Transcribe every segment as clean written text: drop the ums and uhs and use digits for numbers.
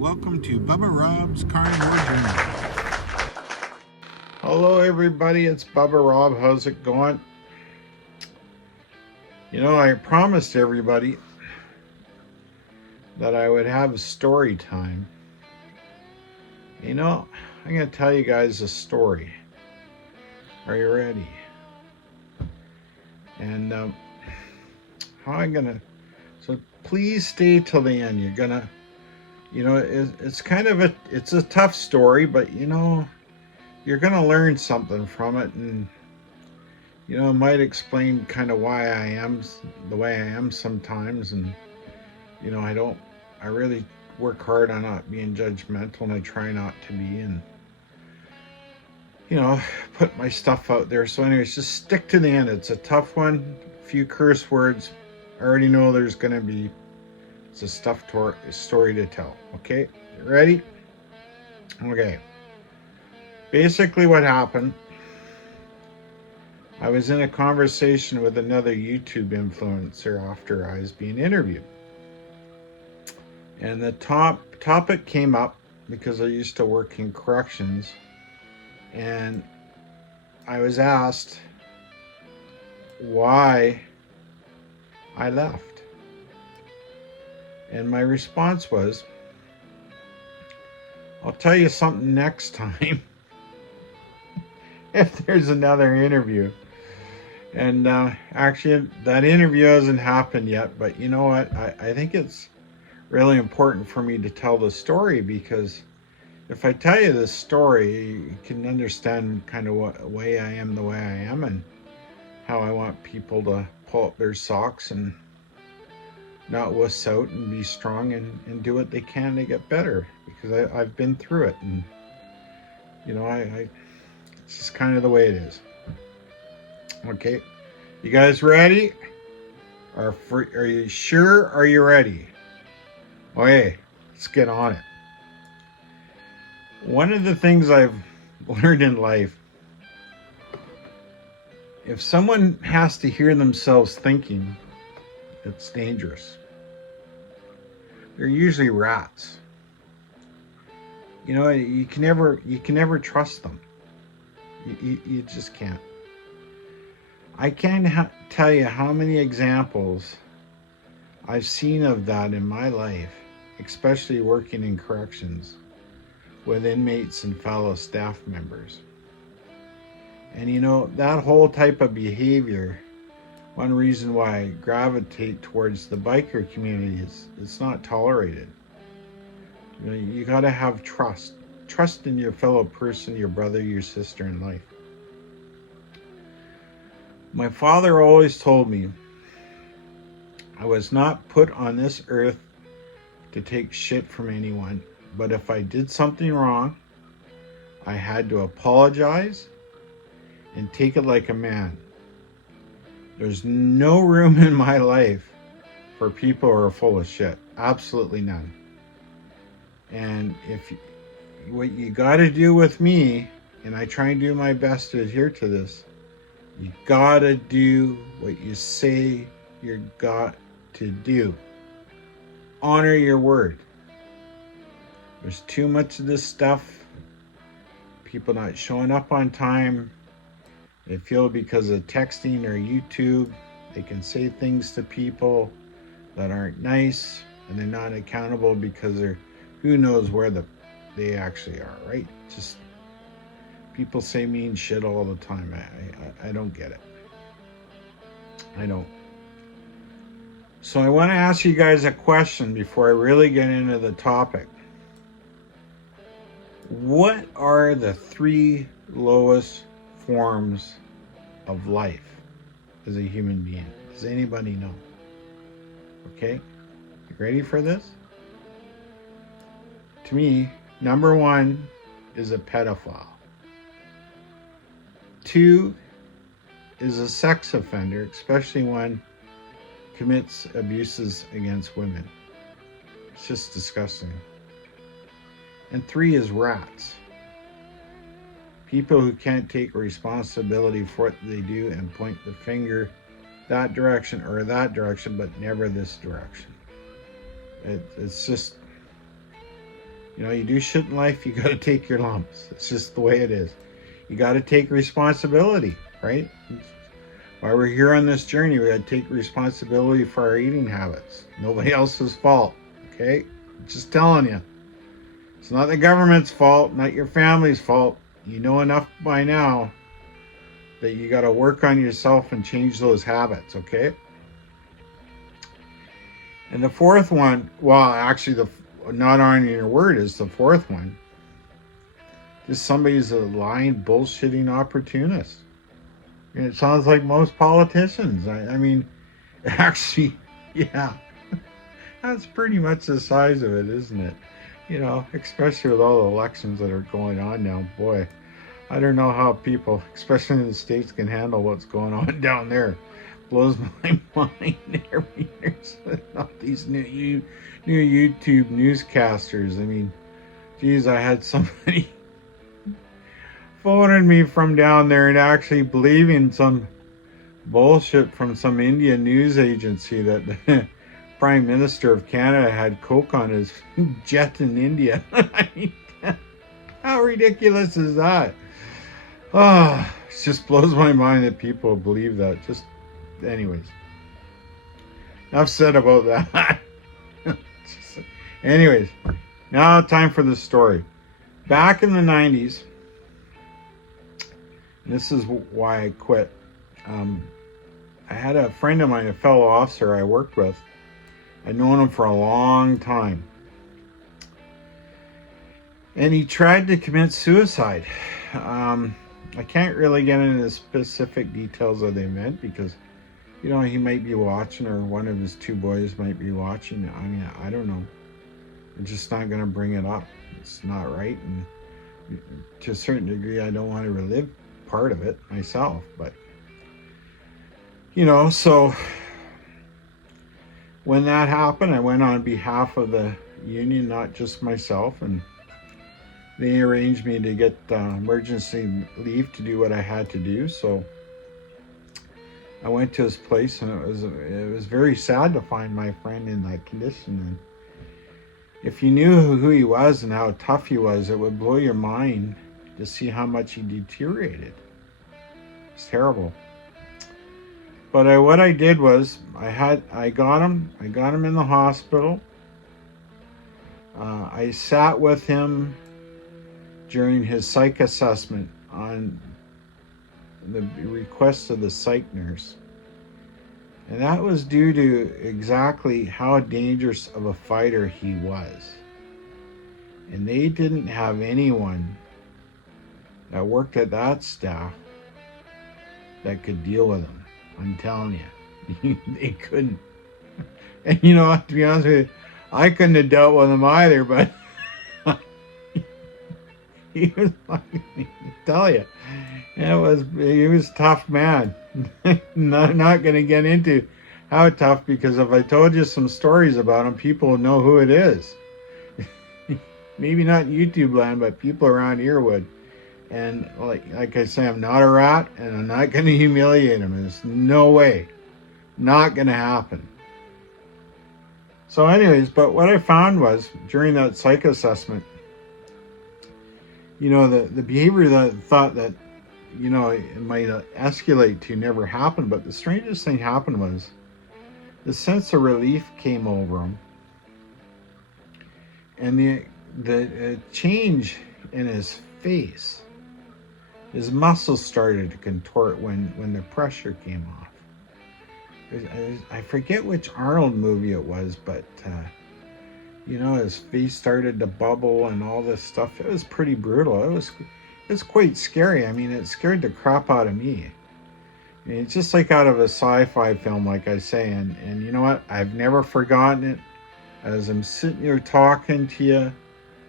Welcome to Bubba Rob's Carnivore Journey. Hello everybody, it's Bubba Rob. How's it going? You know, I promised everybody that I would have a story time. You know, I'm going to tell you guys a story. Are you ready? And how I'm going to... So please stay till the end. You're going to... You know, it's kind of a... It's a tough story, but you know... You're going to learn something from it, and you know, it might explain kind of why I am the way I am sometimes. And you know, I really work hard on not being judgmental, and I try not to be, and you know, put my stuff out there. So anyways, just stick to the end. It's a tough one, a few curse words. I already know there's going to be... It's a tough story to tell. Okay, you ready? Okay. Basically what happened, I was in a conversation with another YouTube influencer after I was being interviewed. And the topic came up because I used to work in corrections. And I was asked why I left. And my response was, I'll tell you something next time. If there's another interview. And actually that interview hasn't happened yet, but you know what, I think it's really important for me to tell the story, because if I tell you this story, you can understand kind of what way I am the way I am, and how I want people to pull up their socks and not wuss out and be strong and do what they can to get better, because I've been through it. And you know, it's just kind of the way it is. Okay, you guys ready? Are you sure? Are you ready? Okay, let's get on it. One of the things I've learned in life, if someone has to hear themselves thinking, it's dangerous. They're usually rats. You know, you can never trust them. You just can't. I can't tell you how many examples I've seen of that in my life, especially working in corrections with inmates and fellow staff members. And you know, that whole type of behavior, one reason why I gravitate towards the biker community is it's not tolerated. You know, you got to have trust. Trust in your fellow person, your brother, your sister in life. My father always told me I was not put on this earth to take shit from anyone, but if I did something wrong, I had to apologize and take it like a man. There's no room in my life for people who are full of shit. Absolutely none. And what you got to do with me, and I try and do my best to adhere to this, you got to do what you say you got to do. Honor your word. There's too much of this stuff. People not showing up on time. They feel because of texting or YouTube, they can say things to people that aren't nice, and they're not accountable because they're, who knows where they actually are, right? Just people say mean shit all the time. I don't get it. I don't. So I want to ask you guys a question before I really get into the topic. What are the 3 lowest forms of life as a human being? Does anybody know? Okay, you ready for this? To me, number 1 is a pedophile. 2 is a sex offender, especially one commits abuses against women. It's just disgusting. And 3 is rats. People who can't take responsibility for what they do and point the finger that direction or that direction, but never this direction. It's just, You know, you do shit in life, you got to take your lumps. It's just the way it is. You got to take responsibility, right? While we're here on this journey, we got to take responsibility for our eating habits. Nobody else's fault, okay? Just telling you. It's not the government's fault, not your family's fault. You know enough by now that you got to work on yourself and change those habits, okay? And the fourth one, well, actually, the not honoring your word is the fourth one. Just somebody's a lying, bullshitting opportunist. And it sounds like most politicians. I mean, actually, yeah, that's pretty much the size of it, isn't it? You know, especially with all the elections that are going on now. Boy, I don't know how people, especially in the States, can handle what's going on down there. Blows my mind every year. All these new YouTube newscasters. I mean, geez, I had somebody phoning me from down there and actually believing some bullshit from some Indian news agency that the Prime Minister of Canada had coke on his jet in India. I mean, how ridiculous is that? Oh, it just blows my mind that people believe that. Just, anyways, enough said about that. Anyways, now time for the story. Back in the 90s, and this is why I quit. I had a friend of mine, a fellow officer I worked with. I'd known him for a long time. And he tried to commit suicide. I can't really get into the specific details of the event because, you know, he might be watching or one of his two boys might be watching. I mean, I don't know. I'm just not going to bring it up. It's not right. And to a certain degree, I don't want to relive part of it myself. But, you know, so when that happened, I went on behalf of the union, not just myself, and they arranged me to get emergency leave to do what I had to do. So I went to his place, and it was very sad to find my friend in that condition. And if you knew who he was and how tough he was, it would blow your mind to see how much he deteriorated. It's terrible. But what I did was I got him in the hospital. I sat with him during his psych assessment on the request of the psych nurse. And that was due to exactly how dangerous of a fighter he was. And they didn't have anyone that worked at that staff that could deal with him. I'm telling you, they couldn't. And you know what, to be honest with you, I couldn't have dealt with him either, but he was fucking, I tell you, he was a tough man. not going to get into how tough, because if I told you some stories about him, people would know who it is. Maybe not in YouTube land, but people around here would. And like I say, I'm not a rat, and I'm not going to humiliate him. There's no way. Not going to happen. So anyways, but what I found was, during that psych assessment, you know, the behavior that I thought that, you know, it might escalate to never happened. But the strangest thing happened was the sense of relief came over him. And the change in his face, his muscles started to contort when the pressure came off. I forget which Arnold movie it was, but you know, his face started to bubble and all this stuff. It was pretty brutal. It was quite scary. I mean, it scared the crap out of me. I mean, it's just like out of a sci-fi film, like I say. And you know what? I've never forgotten it. As I'm sitting here talking to you,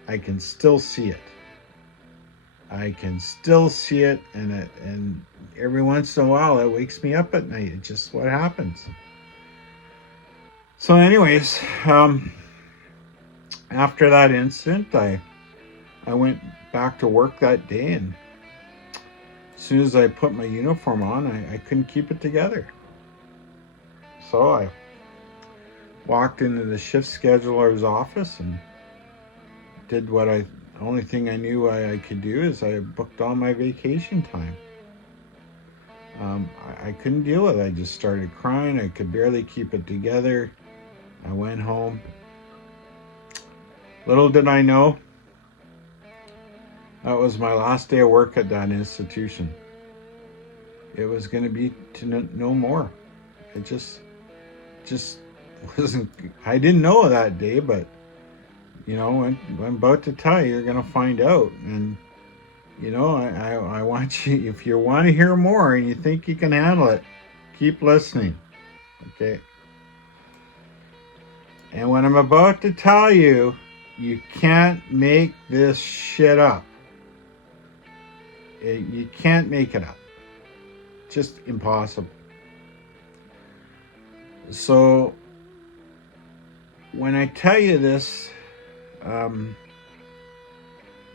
I can still see it. I can still see it, and every once in a while it wakes me up at night. It's just what happens. So anyways, after that incident, I went back to work that day, and as soon as I put my uniform on, I couldn't keep it together. So I walked into the shift scheduler's office and did the only thing I knew I could do is I booked all my vacation time. I couldn't deal with it. I just started crying. I could barely keep it together. I went home. Little did I know, that was my last day of work at that institution. It was going to be to no more. It just wasn't. I didn't know that day, but I'm about to tell you, you're going to find out. And I want you, if you want to hear more and you think you can handle it, keep listening. Okay. And what I'm about to tell you, you can't make this shit up. You can't make it up. Just impossible. So, when I tell you this,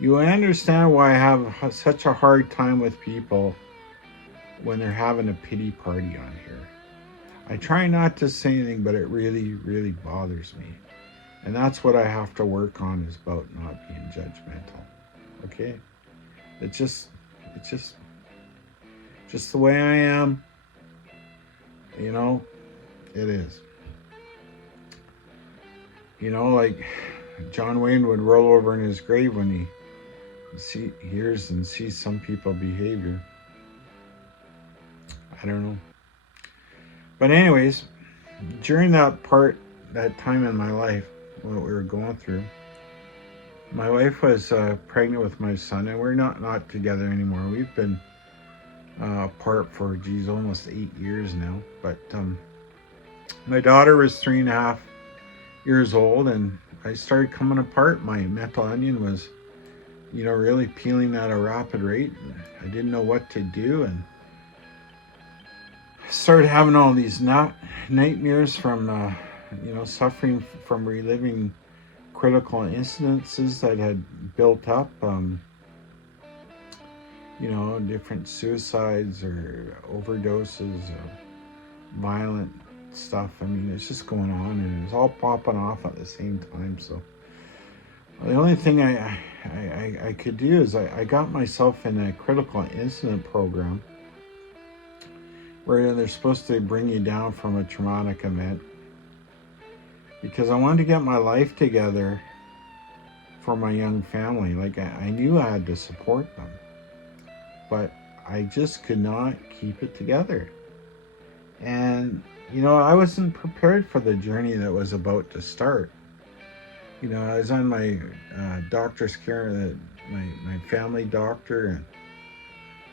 you understand why I have such a hard time with people when they're having a pity party on here. I try not to say anything, but it really, really bothers me. And that's what I have to work on, is about not being judgmental. Okay? It's just the way I am. It is. Like John Wayne would roll over in his grave when he hears and sees some people behavior. I don't know. But anyways, during that time in my life, what we were going through, my wife was pregnant with my son, and we're not together anymore. We've been apart for almost 8 years now. But my daughter was 3.5 years old, and I started coming apart. My mental onion was really peeling at a rapid rate. I didn't know what to do, and I started having all these nightmares from suffering from reliving critical incidences that had built up, different suicides or overdoses or violent stuff. I mean, it's just going on, and it's all popping off at the same time. So the only thing I could do is I got myself in a critical incident program where they're supposed to bring you down from a traumatic event, because I wanted to get my life together for my young family. Like, I knew I had to support them, but I just could not keep it together. And I wasn't prepared for the journey that was about to start. I was on my doctor's care, my family doctor, and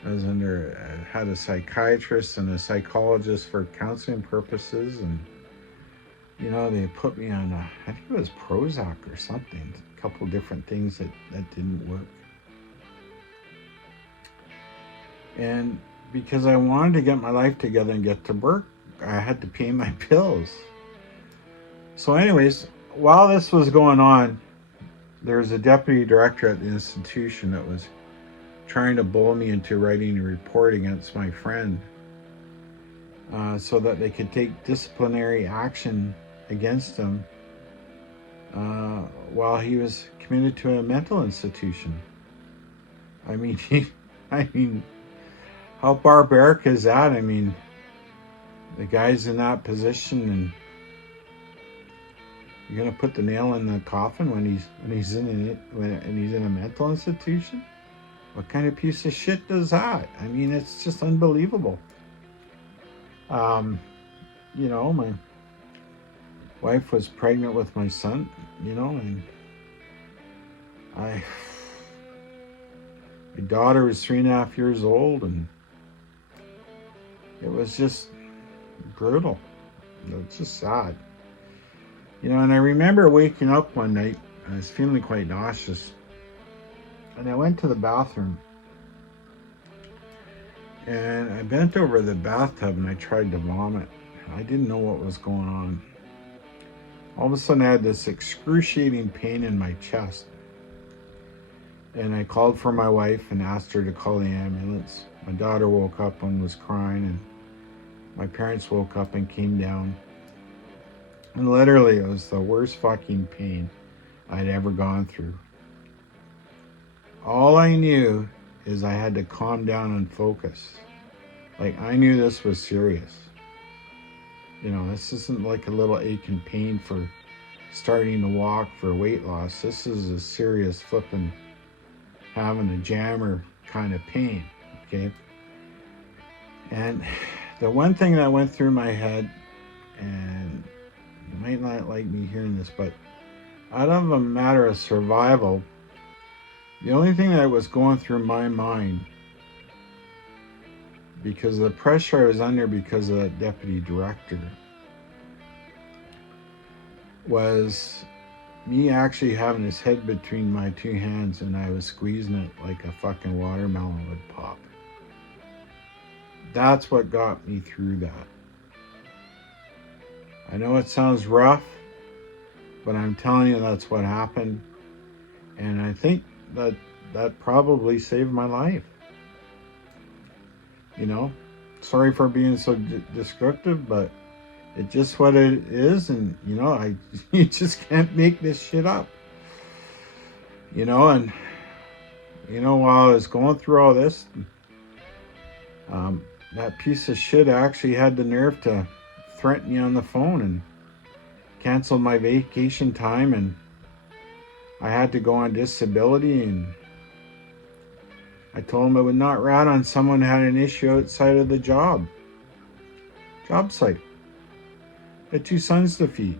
I was had a psychiatrist and a psychologist for counseling purposes, and they put me on I think it was Prozac or something, a couple different things that didn't work. And because I wanted to get my life together and get to work, I had to pay my bills. So anyways, while this was going on, there was a deputy director at the institution that was trying to bull me into writing a report against my friend, so that they could take disciplinary action against him while he was committed to a mental institution. I mean, how barbaric is that? I mean, the guy's in that position, and you're gonna put the nail in the coffin when he's in a mental institution? What kind of piece of shit does that? I mean, it's just unbelievable. My wife was pregnant with my son, and my daughter was 3.5 years old, and it was just brutal. It's just sad. And I remember waking up one night, I was feeling quite nauseous, and I went to the bathroom, and I bent over the bathtub and I tried to vomit. I didn't know what was going on. All of a sudden I had this excruciating pain in my chest, and I called for my wife and asked her to call the ambulance. My daughter woke up and was crying, and my parents woke up and came down, and literally it was the worst fucking pain I'd ever gone through. all I knew is I had to calm down and focus. Like, I knew this was serious. You know, this isn't like a little ache and pain for starting to walk for weight loss. This is a serious flipping having a jammer kind of pain, okay? And the one thing that went through my head, and you might not like me hearing this, but out of a matter of survival, the only thing that was going through my mind, because of the pressure I was under because of that deputy director, was me actually having his head between my two hands and I was squeezing it like a fucking watermelon would pop. That's what got me through that. I know it sounds rough, but I'm telling you that's what happened. And I think that probably saved my life. You know, sorry for being so descriptive, but it's just what it is. And, you know, you just can't make this shit up. You know, and, you know, while I was going through all this, that piece of shit actually had the nerve to threaten me on the phone and cancel my vacation time, and I had to go on disability, and I told him I would not rat on someone who had an issue outside of the job site. I had 2 sons to feed.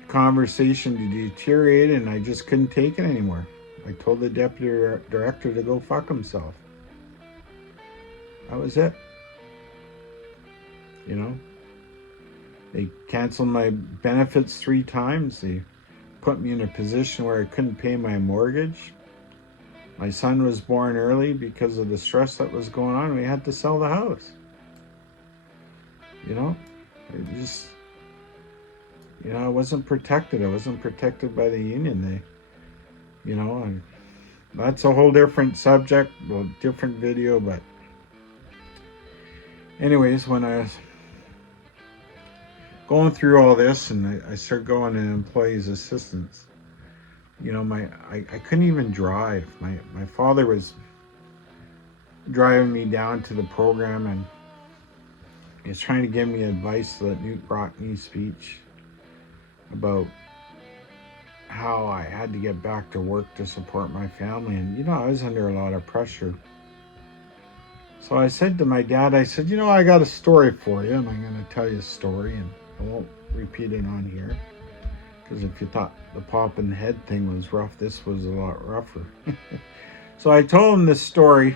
The conversation deteriorated and I just couldn't take it anymore. I told the deputy director to go fuck himself. That was it. You know, they canceled my benefits 3 times. They put me in a position where I couldn't pay my mortgage. My son was born early because of the stress that was going on. We had to sell the house. You know, it just, you know, I wasn't protected. I wasn't protected by the union. They, you know, and that's a whole different subject, well, different video, but anyways, when I was going through all this and I started going in employees assistance, you know, I couldn't even drive. My father was driving me down to the program, and he was trying to give me advice that Newt brought me speech about how I had to get back to work to support my family. And, you know, I was under a lot of pressure. So I said to my dad, I said, you know, I got a story for you, and I'm going to tell you a story, and I won't repeat it on here, because if you thought the pop in the head thing was rough, this was a lot rougher. So I told him this story,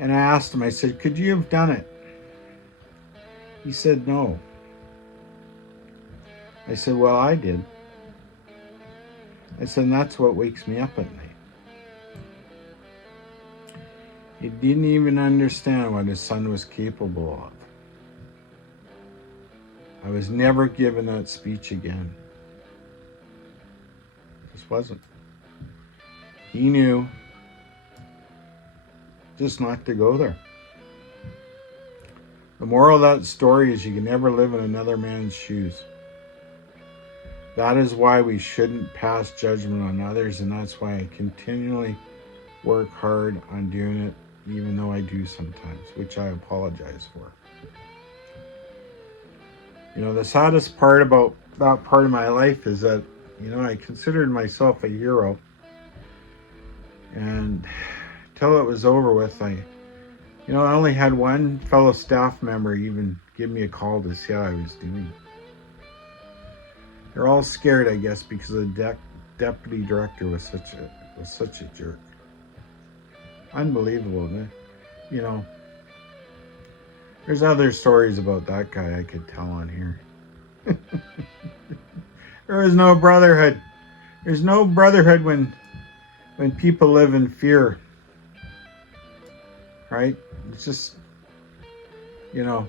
and I asked him, I said, could you have done it? He said, no. I said, well, I did. I said, and that's what wakes me up at night. He didn't even understand what his son was capable of. I was never given that speech again. Just wasn't. He knew just not to go there. The moral of that story is you can never live in another man's shoes. That is why we shouldn't pass judgment on others, and that's why I continually work hard on doing it, even though I do sometimes, which I apologize for. You know, the saddest part about that part of my life is that, you know, I considered myself a hero, and till it was over with, I only had one fellow staff member even give me a call to see how I was doing. They're all scared, I guess, because the deputy director was such a jerk. Unbelievable, man. You know, there's other stories about that guy I could tell on here. There is no brotherhood. There's no brotherhood when people live in fear. Right? It's just, you know,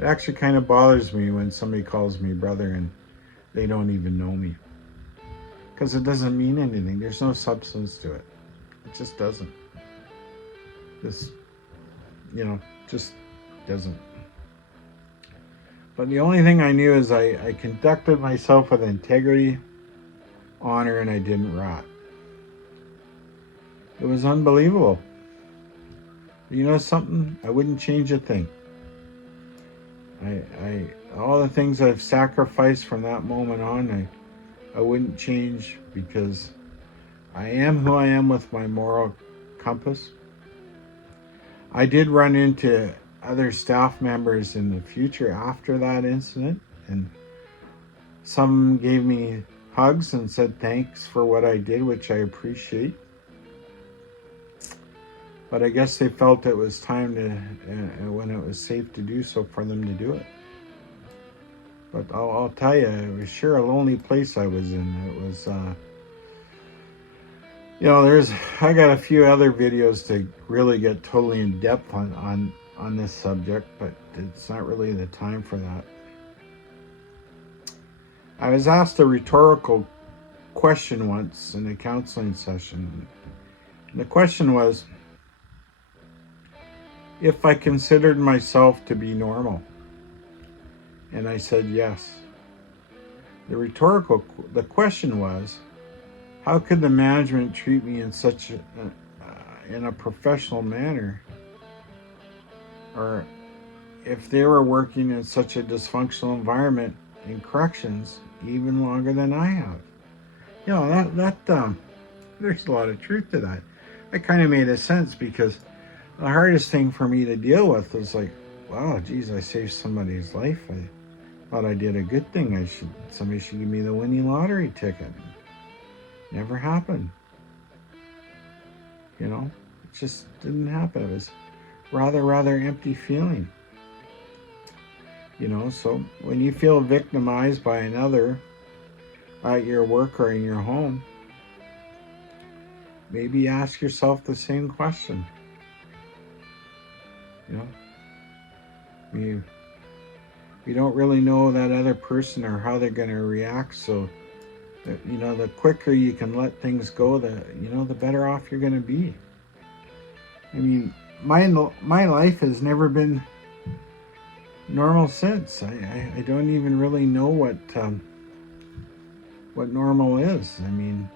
it actually kind of bothers me when somebody calls me brother and they don't even know me. Because it doesn't mean anything. There's no substance to it. It just doesn't. Just, you know, just doesn't. But the only thing I knew is I conducted myself with integrity. honor and I didn't rot. It was unbelievable. You know something? I wouldn't change a thing. I all the things I've sacrificed from that moment on, I wouldn't change, because I am who I am with my moral compass. I did run into other staff members in the future after that incident, and some gave me hugs and said thanks for what I did, which I appreciate. But I guess they felt it was time to, when it was safe to do so, for them to do it. But I'll tell you, it was sure a lonely place I was in. It was, I got a few other videos to really get totally in depth on this subject, but it's not really the time for that. I was asked a rhetorical question once in a counseling session. And the question was, if I considered myself to be normal. And I said yes. The question was, how could the management treat me in such in a professional manner? Or if they were working in such a dysfunctional environment in corrections even longer than I have. You know, that there's a lot of truth to that. That kind of made a sense, because the hardest thing for me to deal with was like, wow, geez, I saved somebody's life. I thought I did a good thing. Somebody should give me the winning lottery ticket. Never happened. You know, it just didn't happen. It was rather empty feeling. You know, so when you feel victimized by another at your work or in your home, maybe ask yourself the same question. You know, you don't really know that other person or how they're going to react, so you know, the quicker you can let things go, the better off you're going to be. I mean, my life has never been normal since. I don't even really know what normal is. I mean,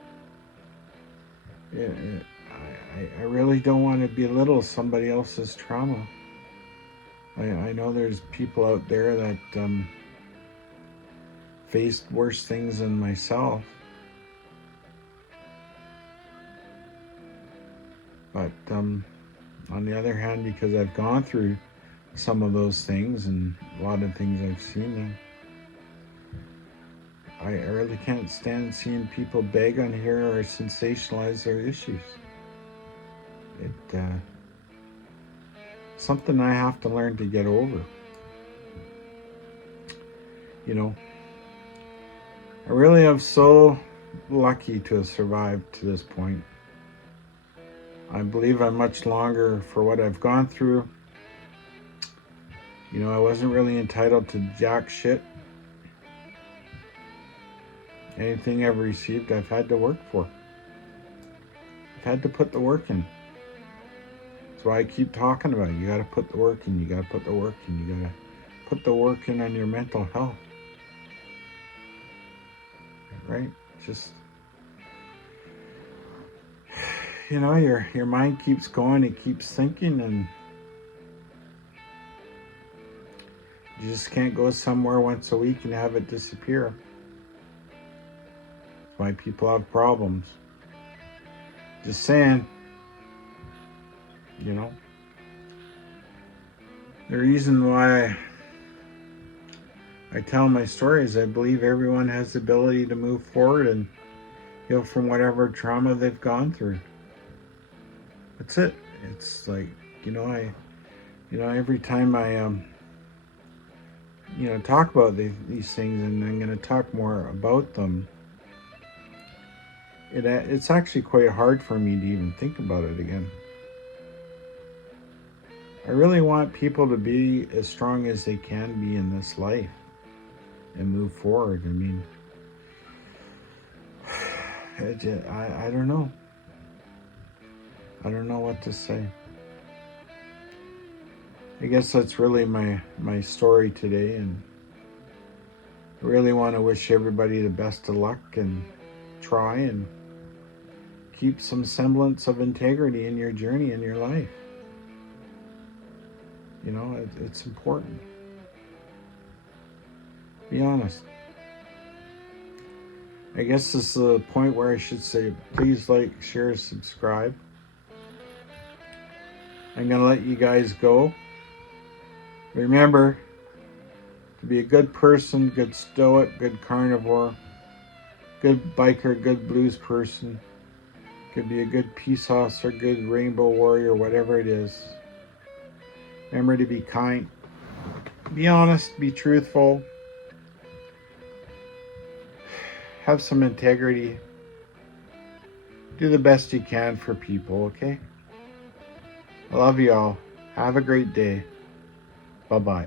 I really don't want to belittle somebody else's trauma. I know there's people out there that faced worse things than myself. But on the other hand, because I've gone through some of those things and a lot of things I've seen, I really can't stand seeing people beg on here or sensationalize their issues. Something I have to learn to get over. You know, I really am so lucky to have survived to this point. I believe I'm much longer for what I've gone through. You know, I wasn't really entitled to jack shit. Anything I've received, I've had to work for. I've had to put the work in. That's why I keep talking about it. You got to put the work in. You got to put the work in. You got to put the work in on your mental health. Right? Just, you know, your mind keeps going. It keeps thinking, and you just can't go somewhere once a week and have it disappear. That's why people have problems. Just saying. You know, the reason why I tell my story is I believe everyone has the ability to move forward and heal from whatever trauma they've gone through. That's it. It's like, every time I talk about these things, and I'm going to talk more about them, it's actually quite hard for me to even think about it again. I really want people to be as strong as they can be in this life and move forward. I mean, I don't know. I don't know what to say. I guess that's really my story today, and I really want to wish everybody the best of luck, and try and keep some semblance of integrity in your journey in your life. You know, it's important. Be honest. I guess this is the point where I should say, please like, share, subscribe. I'm going to let you guys go. Remember to be a good person, good stoic, good carnivore, good biker, good blues person. Could be a good peace officer, good rainbow warrior, whatever it is. Remember to be kind. Be honest, be truthful. Have some integrity. Do the best you can for people, okay? I love you all. Have a great day. Bye-bye.